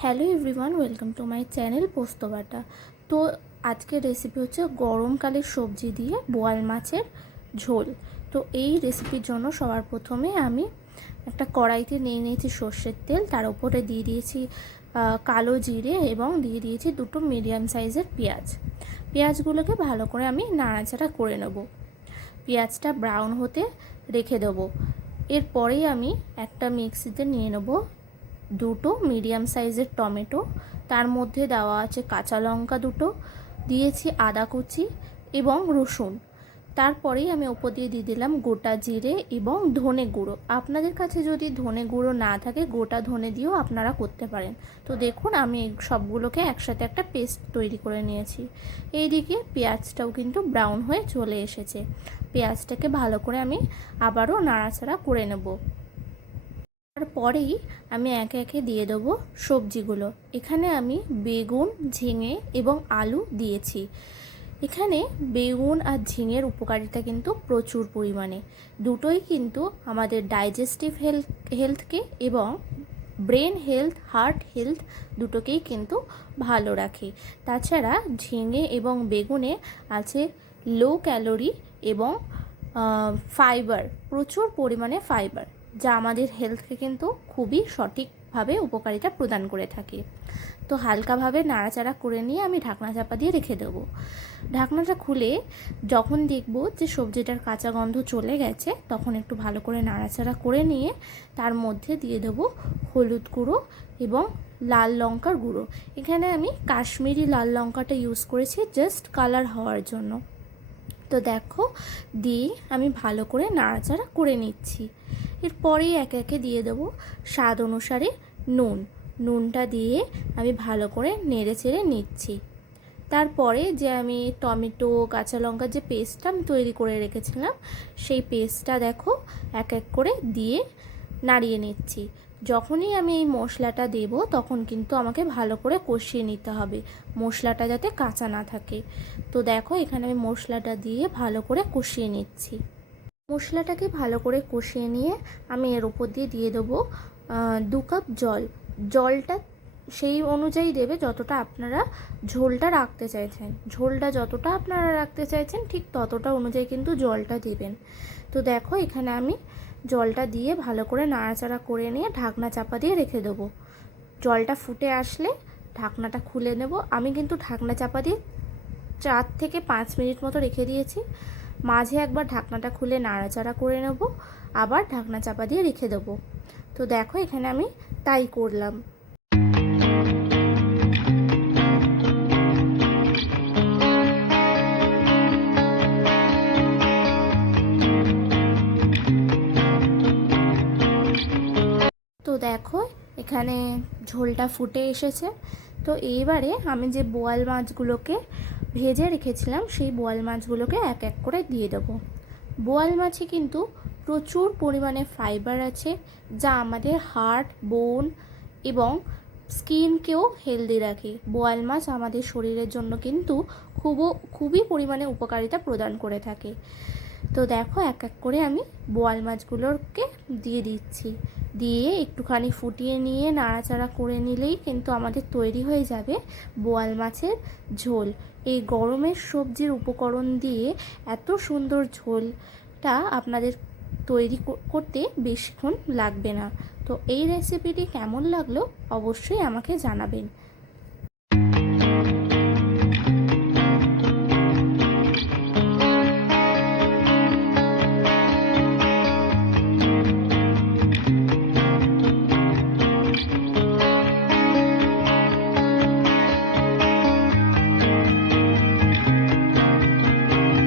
Hello everyone, welcome to my channel Posto Bata. তো আজকের recipe হচ্ছে গরমকালের সবজি দিয়ে বোয়াল মাছের ঝোল। তো এই রেসিপির জন্য সবার প্রথমে আমি একটা কড়াইতে নিয়ে নিয়েছি সর্ষের তেল, তার উপরে দিয়ে দিয়েছি কালো জিরে এবং দিয়ে দিয়েছি দুটো মিডিয়াম সাইজের পেঁয়াজ। পেঁয়াজগুলোকে ভালো করে আমি নাড়াচাড়া করে নেব। পেঁয়াজটা ব্রাউন হতে রেখে দেবো। এরপরেই আমি একটা মিক্সিতে নিয়ে নেব দুটো মিডিয়াম সাইজের টমেটো, তার মধ্যে দেওয়া আছে কাঁচা লঙ্কা দুটো, দিয়েছি আদা কুচি এবং রসুন। তারপরেই আমি ওপর দিয়ে দিয়ে দিলাম গোটা জিরে এবং ধনে গুঁড়ো। আপনাদের কাছে যদি ধনে গুঁড়ো না থাকে, গোটা ধনে দিয়েও আপনারা করতে পারেন। তো দেখুন, আমি সবগুলোকে একসাথে একটা পেস্ট তৈরি করে নিয়েছি। এইদিকে পেঁয়াজটাও কিন্তু ব্রাউন হয়ে চলে এসেছে। পেঁয়াজটাকে ভালো করে আমি আবারও নাড়াচাড়া করে নেব। তারপরেই আমি একে একে দিয়ে দেবো সবজিগুলো। এখানে আমি বেগুন, ঝিঙে এবং আলু দিয়েছি। এখানে বেগুন আর ঝিঙের উপকারিতা কিন্তু প্রচুর পরিমাণে। দুটোই কিন্তু আমাদের ডাইজেস্টিভ হেলথ হেলথকে এবং ব্রেন হেলথ হার্ট হেলথ দুটোকেই কিন্তু ভালো রাখে। তাছাড়া ঝিঙে এবং বেগুনে আছে লো ক্যালোরি এবং ফাইবার প্রচুর পরিমাণে ফাইবার যা আমাদের হেলথকে কিন্তু খুবই সঠিকভাবে উপকারিতা প্রদান করে থাকে। তো হালকাভাবে নাড়াচাড়া করে নিয়ে আমি ঢাকনা চাপা দিয়ে রেখে দেবো। ঢাকনাটা খুলে যখন দেখব যে সবজিটার কাঁচা গন্ধ চলে গেছে, তখন একটু ভালো করে নাড়াচাড়া করে নিয়ে তার মধ্যে দিয়ে দেবো হলুদ গুঁড়ো এবং লাল লঙ্কার গুঁড়ো। এখানে আমি কাশ্মীরি লাল লঙ্কাটা ইউজ করেছি জাস্ট কালার হওয়ার জন্য। তো দেখো, দিয়ে আমি ভালো করে নাড়াচাড়া করে নিচ্ছি। এরপরেই একে একে দিয়ে দেবো স্বাদ অনুসারে নুন। নুনটা দিয়ে আমি ভালো করে নেড়ে চেড়ে নিচ্ছি। তারপরে যে আমি টমেটো, কাঁচা লঙ্কার যে পেস্টটা আমি তৈরি করে রেখেছিলাম, সেই পেস্টটা দেখো এক এক করে দিয়ে নাড়িয়ে নিচ্ছি। যখনই আমি এই মশলাটা দেব, তখন কিন্তু আমাকে ভালো করে কষিয়ে নিতে হবে। মশলাটা যাতে কাঁচা না থাকে। তো দেখো এখানে আমি মশলাটা দিয়ে ভালো করে কষিয়ে নিচ্ছি। মশলাটাকে ভালো করে কষিয়ে নিয়ে আমি এর উপর দিয়ে দিয়ে দেবো দু কাপ জল। জলটা সেই অনুযায়ী দেবে যতটা আপনারা ঝোলটা রাখতে চাইছেন। ঝোলটা যতটা আপনারা রাখতে চাইছেন ঠিক ততটা অনুযায়ী কিন্তু জলটা দেবেন। তো দেখো এখানে আমি জলটা দিয়ে ভালো করে নাড়াচাড়া করে নিয়ে ঢাকনা চাপা দিয়ে রেখে দেবো। জলটা ফুটে আসলে ঢাকনাটা খুলে নেব। আমি কিন্তু ঢাকনা চাপা দিয়ে চার থেকে পাঁচ মিনিট মতো রেখে দিয়েছি। মাঝে একবার ঢাকনাটা খুলে নাড়াচাড়া করে নেব, আবার ঢাকনা চাপা দিয়ে রেখে দেবো। তো দেখো, এখানে আমি তাই করলাম। তো দেখো, এখানে ঝোলটা ফুটে এসেছে। তো এইবারে আমি যে বোয়াল মাছগুলোকে ভেজে রেখেছিলাম, সেই বোয়াল মাছগুলোকে এক এক করে দিয়ে দেবো। বোয়াল মাছে কিন্তু প্রচুর পরিমাণে ফাইবার আছে, যা আমাদের হার্ট বোন এবং স্কিনকেও হেলদি রাখে। বোয়াল মাছ আমাদের শরীরের জন্য কিন্তু খুব খুবই পরিমাণে উপকারিতা প্রদান করে থাকে। তো দেখো এক এক করে আমি বোয়াল মাছগুলোকে দিয়ে দিচ্ছি। দিয়ে একটুখানি ফুটিয়ে নিয়ে নাড়াচাড়া করে নিলেই কিন্তু আমাদের তৈরি হয়ে যাবে বোয়াল মাছের ঝোল। এই গরমের সবজির উপকরণ দিয়ে এত সুন্দর ঝোলটা আপনাদের তৈরি কর- করতে বেশিক্ষণ লাগবে না। তো এই রেসিপিটি কেমন লাগল অবশ্যই আমাকে জানাবেন।